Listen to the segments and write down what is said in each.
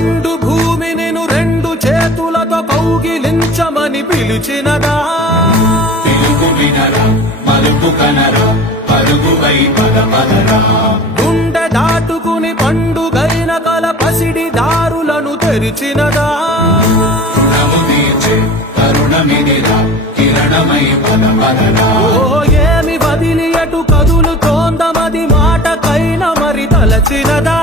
నిండు భూమి నిన్ను రెండు చేతులతో కౌగిలించమని పిలిచినదా పిలుపు వినరా మలుపు కనరా పరుగువై పదపదరా గుండె దాటుకుని పండుగైన కల పసిడి దారులను తెరిచినదా రుణము తీర్చే కరుణమిదిరా కిరణమై పదపదరా ఓ ఏమి వదిలి అటు కదులుతోందమది మాటకైన మరి తలచినదా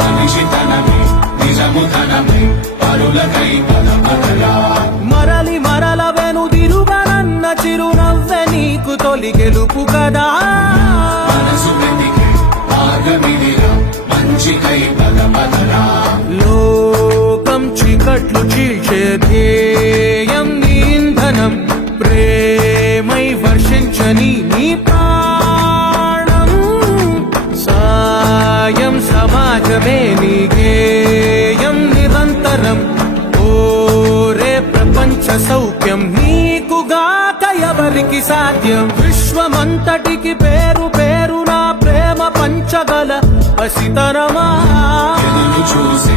మనిషితనమే నిజముతనమే పరులకై పదపదరా మరలి మరల వెనుదిరుగనన్న చిరునవ్వె నీకు తొలి గెలుపు కదా మనసు వెతికే మార్గమిదిరా మంచికై పదపదరా లోకం చీకట్లు చీల్చే ధ్యేయం నీ ఇంధనం ప్రేమై వర్షించని నీ ప్రాణం సాయం సమాజమే నీ గేయం నిరంతరం ఓరే ప్రపంచ సౌఖ్యం నీకుగాక ఎవరికి సాధ్యం విశ్వమంతటికి పేరు పేరు నా ప్రేమ పంచగల పసితరమా ఎదురు చూసే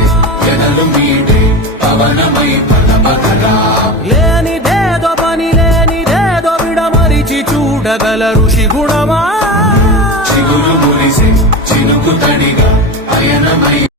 ఎదలు మీడే పవనమై పదపదరా లేనిదేదో పని లేనిదేదో విడమరిచి చూడగల ఋషి గుణమా చిగురు మురిసే చినుకు తడిగా పయనమై